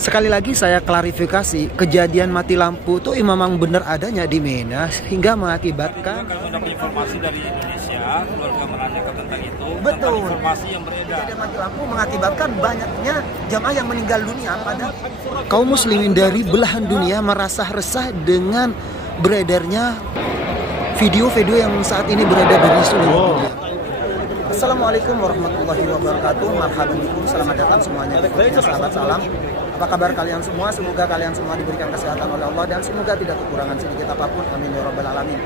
Sekali lagi saya klarifikasi, kejadian mati lampu itu memang benar adanya di Mina sehingga mengakibatkan kalau mendapat informasi dari Indonesia, keluarga menanyakan tentang itu. Betul. Tentang informasi yang beredar. Kejadian mati lampu mengakibatkan banyaknya jamaah yang meninggal dunia. Padahal kaum muslimin dari belahan dunia merasa resah dengan beredarnya video-video yang saat ini beredar di seluruh dunia. Assalamualaikum warahmatullahi wabarakatuh. Marhaban bikum, selamat datang semuanya. Sahabat salam. Apa kabar kalian semua? Semoga kalian semua diberikan kesehatan oleh Allah dan semoga tidak kekurangan sedikit apapun. Amin ya rabbal alamin.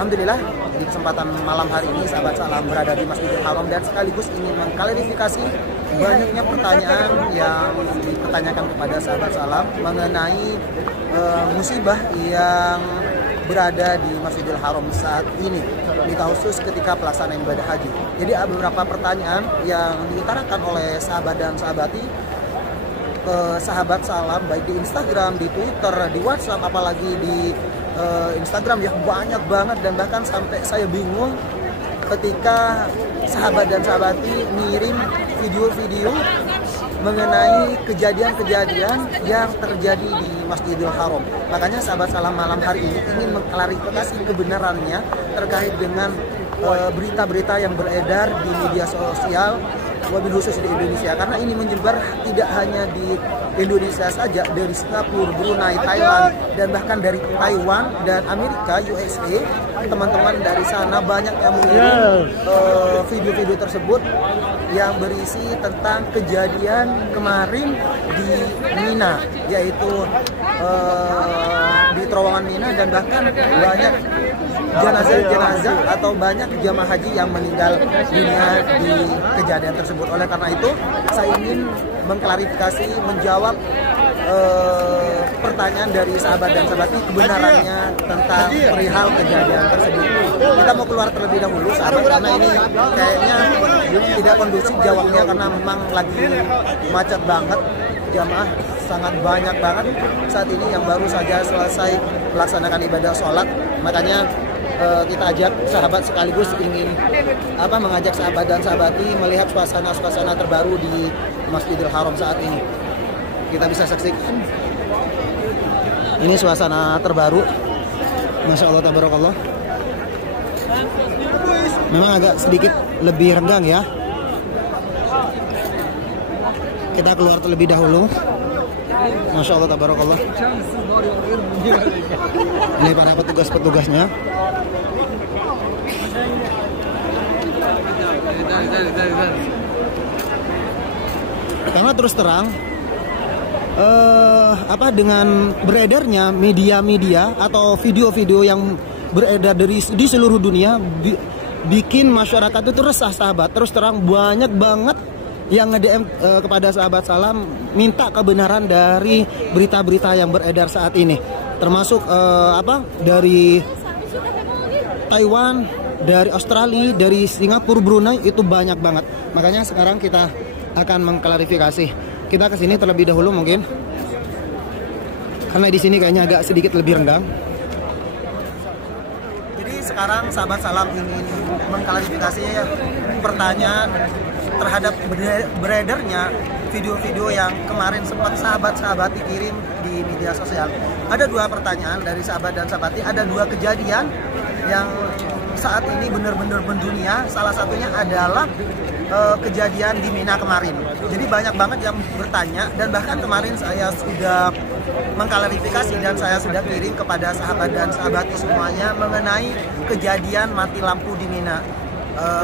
Alhamdulillah, di kesempatan malam hari ini sahabat salam berada di Masjidil Haram dan sekaligus ingin mengklarifikasi banyaknya pertanyaan yang dipertanyakan kepada sahabat salam mengenai musibah yang berada di Masjidil Haram saat ini, di khusus ketika pelaksanaan ibadah haji. Jadi ada beberapa pertanyaan yang diutarakan oleh sahabat dan sahabati sahabat salam, baik di Instagram, di Twitter, di WhatsApp, apalagi di Instagram ya banyak banget, dan bahkan sampai saya bingung ketika sahabat dan sahabati ngirim video-video mengenai kejadian-kejadian yang terjadi di Masjidil Haram. Makanya sahabat salam malam hari ini ingin mengklarifikasi kebenarannya terkait dengan berita-berita yang beredar di media sosial, wabil khusus di Indonesia, karena ini menyebar tidak hanya di Indonesia saja, dari Singapura, Brunei, Thailand, dan bahkan dari Taiwan dan Amerika, USA. Teman-teman dari sana banyak yang mengirim video-video tersebut yang berisi tentang kejadian kemarin di Mina, yaitu di terowongan Mina, dan bahkan banyak jenazah atau banyak jamaah haji yang meninggal dunia di kejadian tersebut. Oleh karena itu, saya ingin mengklarifikasi, menjawab pertanyaan dari sahabat dan sahabati kebenarannya tentang perihal kejadian tersebut. Kita mau keluar terlebih dahulu sahabat, karena ini kayaknya tidak kondusif jawabnya karena memang lagi macet banget, jamaah sangat banyak banget saat ini yang baru saja selesai melaksanakan ibadah sholat. Makanya kita ajak sahabat sekaligus ingin mengajak sahabat dan sahabati melihat suasana terbaru di Masjidil Haram saat ini. Kita bisa saksikan ini suasana terbaru. Masya Allah, tabarakallah. Memang agak sedikit lebih renggang ya. Kita keluar terlebih dahulu. Masya Allah, tabarakallah. Ini para petugas-petugasnya. Karena terus terang dengan beredarnya media-media atau video-video yang beredar di seluruh dunia bikin masyarakat itu resah sahabat. Terus terang banyak banget yang nge-DM kepada sahabat salam minta kebenaran dari berita-berita yang beredar saat ini, termasuk dari Taiwan, dari Australia, dari Singapura, Brunei, itu banyak banget. Makanya sekarang kita akan mengklarifikasi. Kita ke sini terlebih dahulu mungkin, karena di sini kayaknya agak sedikit lebih renggang. Jadi sekarang sahabat salam ingin mengklarifikasi pertanyaan terhadap beredarnya video-video yang kemarin sempat sahabat-sahabat dikirim di media sosial. Ada dua pertanyaan dari sahabat dan sahabati, ada dua kejadian yang saat ini benar-benar mendunia. Salah satunya adalah kejadian di Mina kemarin. Jadi banyak banget yang bertanya, dan bahkan kemarin saya sudah mengklarifikasi dan saya sudah kirim kepada sahabat dan sahabati semuanya mengenai kejadian mati lampu di Mina.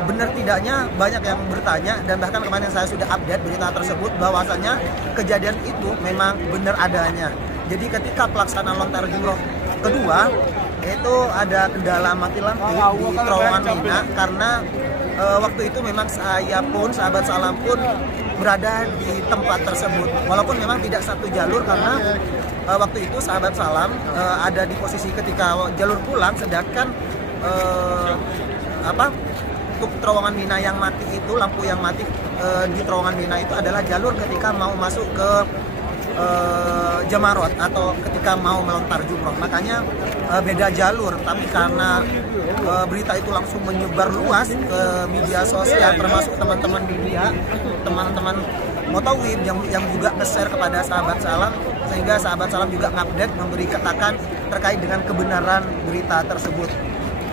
Benar tidaknya banyak yang bertanya, dan bahkan kemarin saya sudah update berita tersebut bahwasanya kejadian itu memang benar adanya. Jadi ketika pelaksanaan lontar jumroh kedua itu ada kendala mati lampu di terowongan Mina, karena waktu itu memang saya pun, sahabat salam pun berada di tempat tersebut. Walaupun memang tidak satu jalur, karena waktu itu sahabat salam ada di posisi ketika jalur pulang, sedangkan untuk terowongan Mina yang mati itu, lampu yang mati di terowongan Mina itu adalah jalur ketika mau masuk ke Jamarot atau ketika mau melontar jumroh. Makanya beda jalur, tapi karena berita itu langsung menyebar luas ke media sosial, termasuk teman-teman media, teman-teman Motowim yang juga nge-share kepada sahabat Salam, sehingga sahabat Salam juga ngupdate, memberi katakan terkait dengan kebenaran berita tersebut.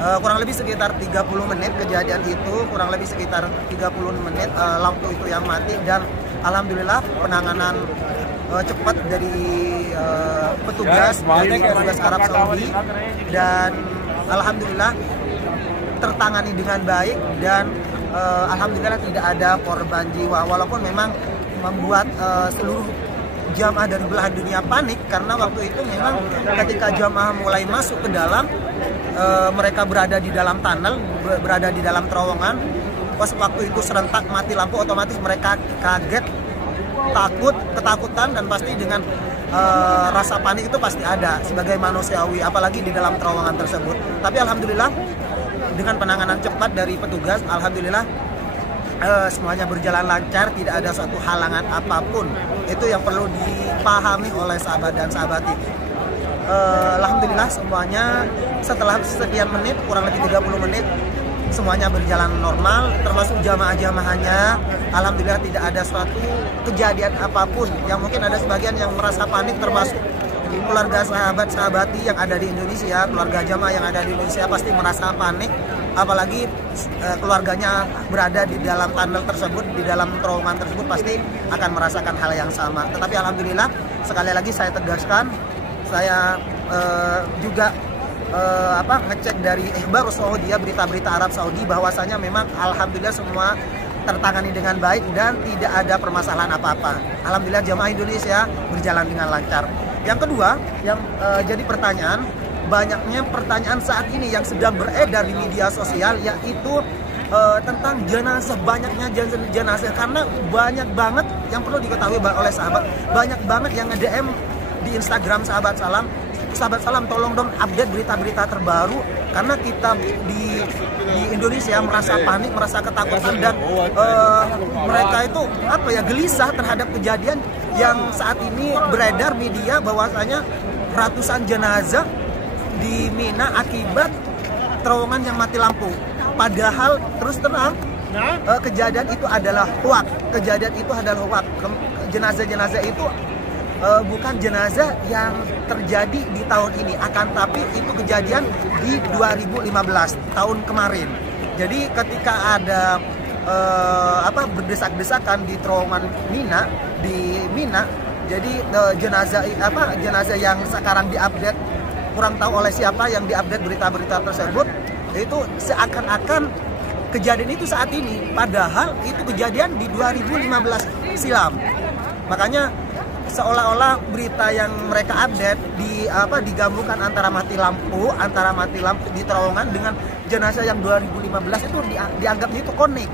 Kurang lebih sekitar 30 menit kejadian itu, kurang lebih sekitar 30 menit lampu itu yang mati, dan alhamdulillah penanganan cepat dari petugas Arab Saudi, dan alhamdulillah tertangani dengan baik, dan alhamdulillah tidak ada korban jiwa, walaupun memang membuat seluruh jamaah dari belahan dunia panik, karena waktu itu memang ketika jamaah mulai masuk ke dalam, mereka berada di dalam tunnel, berada di dalam terowongan. Pas waktu itu serentak mati lampu, otomatis mereka kaget, takut, ketakutan, dan pasti dengan rasa panik itu pasti ada sebagai manusiawi, apalagi di dalam terowongan tersebut. Tapi alhamdulillah dengan penanganan cepat dari petugas, alhamdulillah semuanya berjalan lancar, tidak ada suatu halangan apapun. Itu yang perlu dipahami oleh sahabat dan sahabati. Alhamdulillah semuanya setelah sekian menit, kurang lebih 30 menit, semuanya berjalan normal, termasuk jamaah-jamaahnya. Alhamdulillah tidak ada suatu kejadian apapun. Yang mungkin ada sebagian yang merasa panik, termasuk keluarga sahabat-sahabati yang ada di Indonesia, keluarga jamaah yang ada di Indonesia pasti merasa panik, apalagi keluarganya berada di dalam tunnel tersebut, di dalam terowongan tersebut, pasti akan merasakan hal yang sama. Tetapi alhamdulillah, sekali lagi saya tegaskan, saya juga ngecek dari Ikhbar Saudi, berita-berita Arab Saudi, bahwasanya memang alhamdulillah semua tertangani dengan baik dan tidak ada permasalahan apa-apa. Alhamdulillah jamaah Indonesia berjalan dengan lancar. Yang kedua, yang jadi pertanyaan, banyaknya pertanyaan saat ini yang sedang beredar di media sosial, yaitu tentang jenazah, banyaknya jenazah, karena banyak banget yang perlu diketahui oleh sahabat, banyak banget yang nge-DM di Instagram sahabat Salam, tolong dong update berita-berita terbaru, karena kita di Indonesia merasa panik, merasa ketakutan, dan mereka itu gelisah terhadap kejadian yang saat ini beredar media, bahwasanya ratusan jenazah di Mina akibat terowongan yang mati lampu. Padahal terus terang kejadian itu adalah hoak. Jenazah-jenazah itu bukan jenazah yang terjadi di tahun ini, akan tapi itu kejadian di 2015 tahun kemarin. Jadi ketika ada berdesak-desakan di terowongan Mina, jadi jenazah yang sekarang diupdate, kurang tahu oleh siapa yang diupdate berita-berita tersebut, itu seakan-akan kejadian itu saat ini, padahal itu kejadian di 2015 silam. Makanya seolah-olah berita yang mereka update digabungkan antara mati lampu di terowongan dengan jenazah yang 2015 itu dianggapnya itu konek.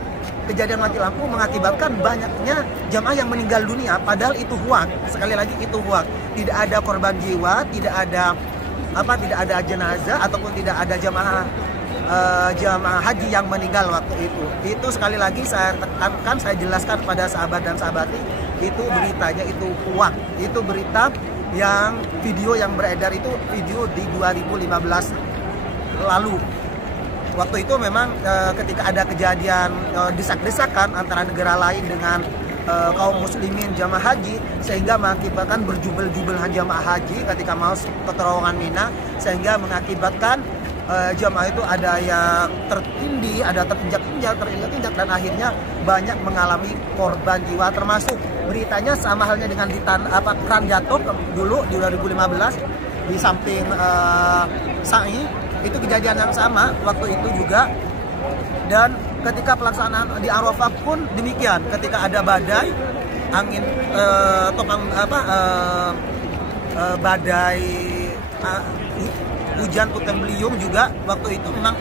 Kejadian mati lampu mengakibatkan banyaknya jamaah yang meninggal dunia, padahal itu hoak. Sekali lagi itu hoak. Tidak ada korban jiwa, tidak ada jenazah ataupun tidak ada jamaah haji yang meninggal waktu itu. Itu sekali lagi saya tekankan, saya jelaskan kepada sahabat dan sahabati, itu beritanya itu hoak. Itu berita yang video yang beredar itu video di 2015 lalu. Waktu itu memang ketika ada kejadian desak-desakan antara negara lain dengan kaum muslimin jamaah haji, sehingga mengakibatkan berjubel-jubelhan jamaah haji ketika mau ke terowongan Mina, sehingga mengakibatkan jamaah itu ada yang tertindih, ada terinjak-injak, dan akhirnya banyak mengalami korban jiwa, termasuk beritanya sama halnya dengan keran jatuh dulu di 2015 di samping Sa'i. Itu kejadian yang sama waktu itu juga, dan ketika pelaksanaan di Arafah pun demikian. Ketika ada badai angin badai hujan puting beliung juga, waktu itu memang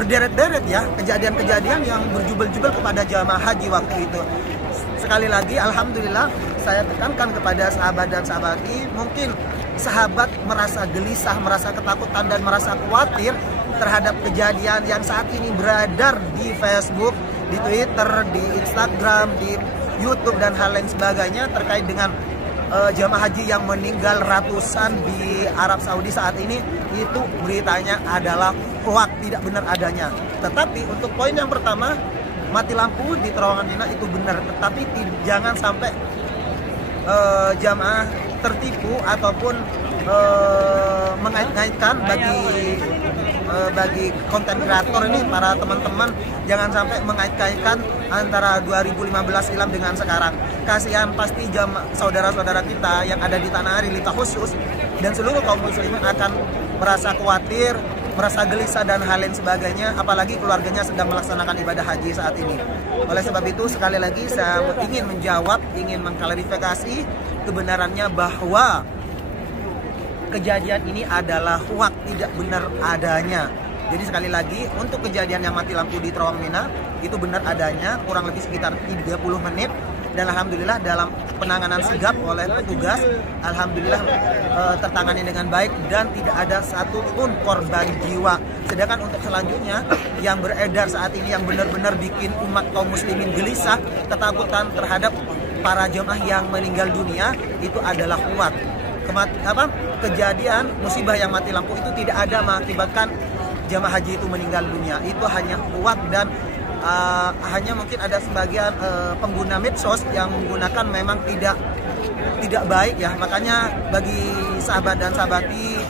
berderet-deret ya kejadian-kejadian yang berjubel-jubel kepada jamaah haji waktu itu. Sekali lagi alhamdulillah saya tekankan kepada sahabat dan sahabati, mungkin sahabat merasa gelisah, merasa ketakutan, dan merasa khawatir terhadap kejadian yang saat ini beredar di Facebook, di Twitter, di Instagram, di YouTube, dan hal lain sebagainya terkait dengan jamaah haji yang meninggal ratusan di Arab Saudi saat ini. Itu beritanya adalah hoak, tidak benar adanya. Tetapi untuk poin yang pertama, mati lampu di terowongan Mina itu benar, tetapi jangan sampai jamaah tertipu ataupun mengait-ngaitkan bagi konten kreator ini, para teman-teman jangan sampai mengait-ngaitkan antara 2015 silam dengan sekarang. Kasihan pasti saudara-saudara kita yang ada di tanah air Lita khusus dan seluruh kaum muslimin akan merasa khawatir, merasa gelisah dan hal lain sebagainya, apalagi keluarganya sedang melaksanakan ibadah haji saat ini. Oleh sebab itu sekali lagi saya ingin menjawab, ingin mengklarifikasi kebenarannya bahwa kejadian ini adalah hoax, tidak benar adanya. Jadi sekali lagi, untuk kejadian yang mati lampu di terowongan Mina itu benar adanya, kurang lebih sekitar 30 menit. Dan alhamdulillah dalam penanganan sigap oleh petugas, alhamdulillah tertangani dengan baik dan tidak ada satupun korban jiwa. Sedangkan untuk selanjutnya yang beredar saat ini yang benar-benar bikin umat kaum muslimin gelisah, ketakutan terhadap para jemaah yang meninggal dunia itu adalah hoax. Kejadian musibah yang mati lampu itu tidak ada mengakibatkan jemaah haji itu meninggal dunia. Itu hanya hoax dan hanya mungkin ada sebagian pengguna medsos yang menggunakan memang tidak baik ya. Makanya bagi sahabat dan sahabati,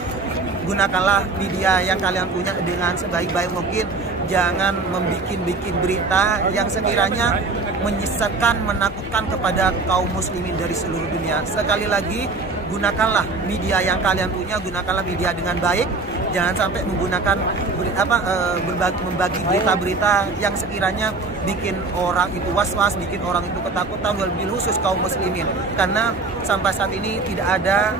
gunakanlah media yang kalian punya dengan sebaik-baik mungkin. Jangan membikin berita yang sekiranya menyesatkan, menakutkan kepada kaum muslimin dari seluruh dunia. Sekali lagi, gunakanlah media yang kalian punya, gunakanlah media dengan baik. Jangan sampai menggunakan membagi berita-berita yang sekiranya bikin orang itu was-was, bikin orang itu ketakutan, lebih khusus kaum muslimin. Karena sampai saat ini tidak ada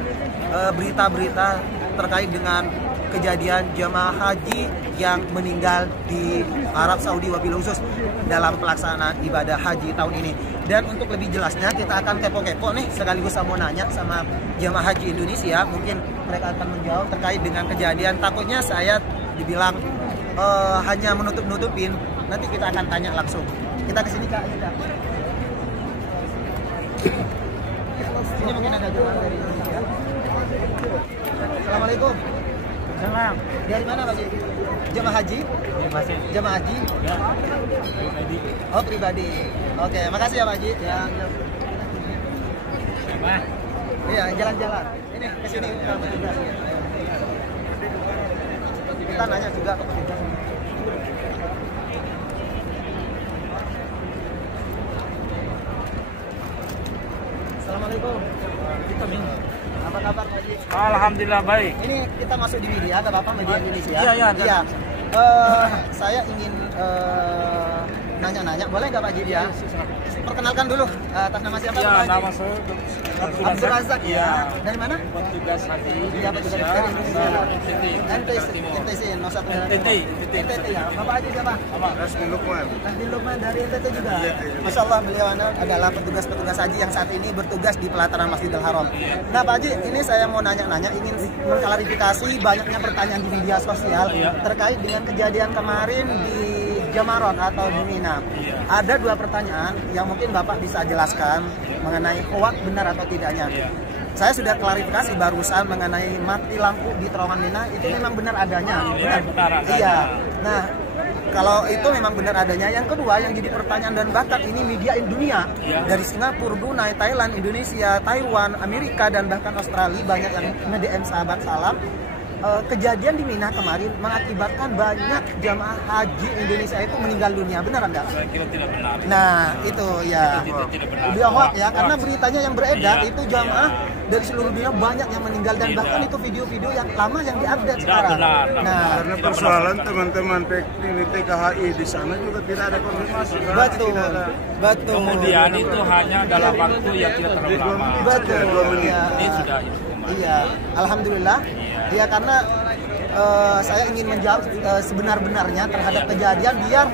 berita-berita terkait dengan kejadian jemaah haji yang meninggal di Arab Saudi wabil khusus dalam pelaksanaan ibadah haji tahun ini. Dan untuk lebih jelasnya kita akan kepo-kepo nih, sekaligus saya mau nanya sama jemaah haji Indonesia, mungkin mereka akan menjawab terkait dengan kejadian. Takutnya saya dibilang hanya menutup-nutupin, nanti kita akan tanya langsung. Kita kesini Kak. Ini mungkin ada jemaah dari Indonesia. Assalamualaikum. Salam. Dari mana Pak Haji? Jemaah haji? Jemaah haji? Ya. Pribadi. Oh pribadi. Oke, makasih ya Pak Haji. Ya. Apa? Iya, jalan-jalan. Ini ke sini petugas. Kita nanya juga ke petugas. Assalamualaikum. Apa kabar Pak Haji? Alhamdulillah baik. Ini kita masuk di media, nggak apa-apa, media Indonesia. Iya. Saya ingin nanya-nanya, boleh nggak Pak Haji? Ya. Perkenalkan dulu, atas nama siapa Pak Haji? Nama saya Abdul Razak ya. Dari mana? Petugas haji Iya, petugas dari Indonesia. NTT. Nusa NTT ya. Bapak Haji siapa? Rasmi Lukman. Rasmi Lukman dari NTT juga. Masya Allah, beliau adalah petugas haji yang saat ini bertugas di pelataran Masjidil Haram. Nah Pak Haji, ini saya mau nanya-nanya, ingin mengklarifikasi banyaknya pertanyaan di media sosial terkait dengan kejadian kemarin di Jamarat atau di Mina. Ada dua pertanyaan yang mungkin Bapak bisa jelaskan mengenai hoax benar atau tidaknya. Saya sudah klarifikasi barusan mengenai mati lampu di terowongan Mina, itu memang benar adanya. Benar adanya. Iya. Nah, kalau itu memang benar adanya. Yang kedua yang jadi pertanyaan dan bahkan ini media dunia dari Singapura, Brunei, Thailand, Indonesia, Taiwan, Amerika dan bahkan Australia banyak yang nge-DM sahabat salam. Kejadian di Mina kemarin mengakibatkan banyak jamaah haji Indonesia itu meninggal dunia. Benar enggak? Saya kira tidak benar. Nah, itu ya. Tidak benar. Dia hoax ya, karena beritanya yang beredar itu jamaah dari seluruh dunia banyak yang meninggal dan bahkan itu video-video yang lama yang diupdate sekarang. Benar. Nah, Karena persoalan teman-teman TKHI di sana juga tidak ada konfirmasi. betul. Kemudian itu hanya dalam waktu yang tidak terlalu lama. Betul. 2 menit. Ya. Ini sudah itu. Iya, alhamdulillah. Iya, karena saya ingin menjawab sebenar-benarnya terhadap kejadian biar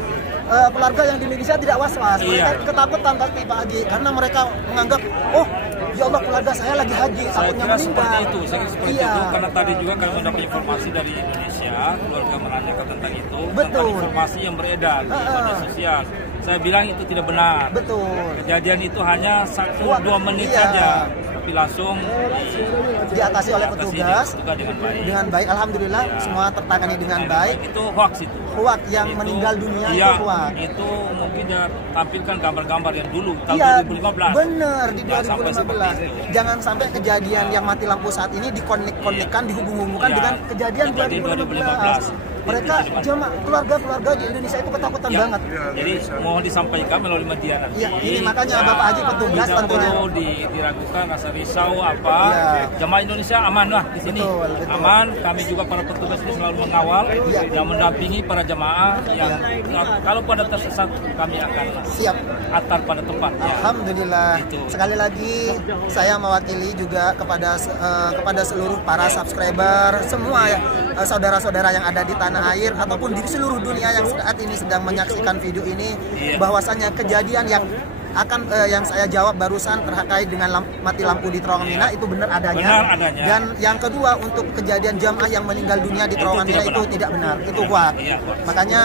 keluarga yang di Indonesia tidak was-was. Mereka ketakutan pasti Pak Haji karena mereka menganggap, oh ya Allah keluarga saya lagi haji, Saya takutnya kira meninggal. seperti itu. Saya kira seperti Iya. itu karena tadi juga kami mendapat informasi dari Indonesia, keluarga menanyakan tentang itu, Betul. tentang informasi yang beredar di media sosial. Saya bilang itu tidak benar. Betul. Kejadian itu hanya 1-2 menit Iya. saja. Tapi tapi langsung diatasi oleh petugas dengan baik. Alhamdulillah semua tertangani dengan baik. Itu hoax itu. Hoax yang meninggal dunia Iya, itu hoax. itu mungkin dia tampilkan gambar-gambar yang dulu tahun Iya, 2015. bener di Jangan sampai 2015. seperti itu. Jangan sampai kejadian yang mati lampu saat ini dikonek-konekkan, dihubung-hubungkan Iya. dengan kejadian 2015. Mereka jemaah keluarga-keluarga di Indonesia itu ketakutan Ya. banget. Jadi mohon disampaikan melalui media nanti. Iya, ini makanya Bapak Haji petugas tidak tentunya. perlu diragukan rasa risau apa. Iya. Jemaah Indonesia aman lah di sini. Betul. Aman. Kami juga para petugas ini selalu mengawal Iya. dan mendampingi para jemaah yang kalau pada tersesat kami akan Siap. atar pada tempatnya. Alhamdulillah. Gitu. Sekali lagi saya mewakili juga kepada seluruh para subscriber semua ya, saudara-saudara yang ada di tanah air ataupun di seluruh dunia yang saat ini sedang menyaksikan video ini, bahwasanya kejadian yang yang saya jawab barusan terkait dengan mati lampu di Terowongan Mina itu benar adanya. Benar adanya. Dan yang kedua, untuk kejadian jamaah yang meninggal dunia di Terowongan Mina itu tidak benar, itu hoax. Iya, hoax. Makanya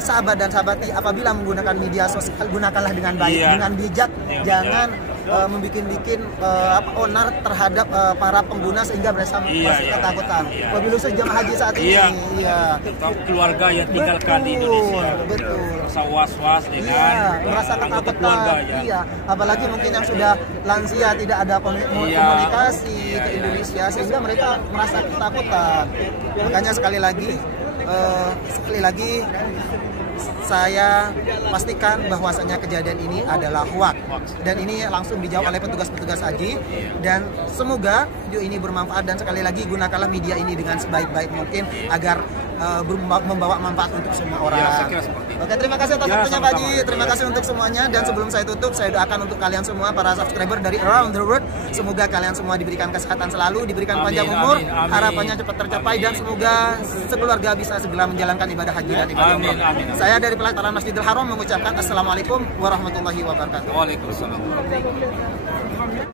sahabat dan sahabati, apabila menggunakan media sosial, gunakanlah dengan baik, Iya. dengan bijak, jangan membikin onar terhadap para pengguna sehingga mereka masih ketakutan. Wabillahi taufiq jemaah haji saat ini. Iya. Keluarga yang tinggalkan di Indonesia. Betul. Merasa was-was dengan Merasa anggota ketakutan. keluarga ya. Iya. Apalagi mungkin yang sudah lansia tidak ada komunikasi ke Indonesia sehingga mereka merasa ketakutan. Makanya sekali lagi saya pastikan bahwasanya kejadian ini adalah hoax dan ini langsung dijawab oleh petugas-petugas haji, dan semoga video ini bermanfaat, dan sekali lagi gunakanlah media ini dengan sebaik-baik mungkin agar membawa manfaat untuk semua orang. Ya, saya kira seperti itu. Oke, terima kasih atas Ya, waktunya Pak Haji. sama-sama. Terima kasih untuk semuanya, dan sebelum saya tutup, saya doakan untuk kalian semua para subscriber dari around the world, semoga kalian semua diberikan kesehatan selalu, diberikan Amin, panjang umur, amin, amin. harapannya cepat tercapai, dan semoga sekeluarga bisa segera menjalankan ibadah haji dan ibadah Amin, umrah. amin. Saya dari pelaksanaan Masjidil Haram mengucapkan Assalamualaikum warahmatullahi wabarakatuh. Waalaikumsalam.